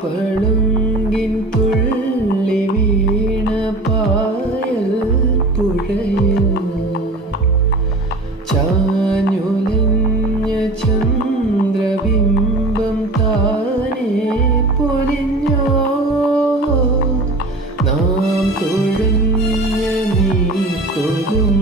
പളുങ്കിൻ തുള്ളി വീണ പായൽ പുഴയിൽ ചാഞ്ഞുലഞ്ഞ ചന്ദ്രബിംബം താനേ പൊലിഞ്ഞോ നാം തുഴഞ്ഞ നീ കൊതും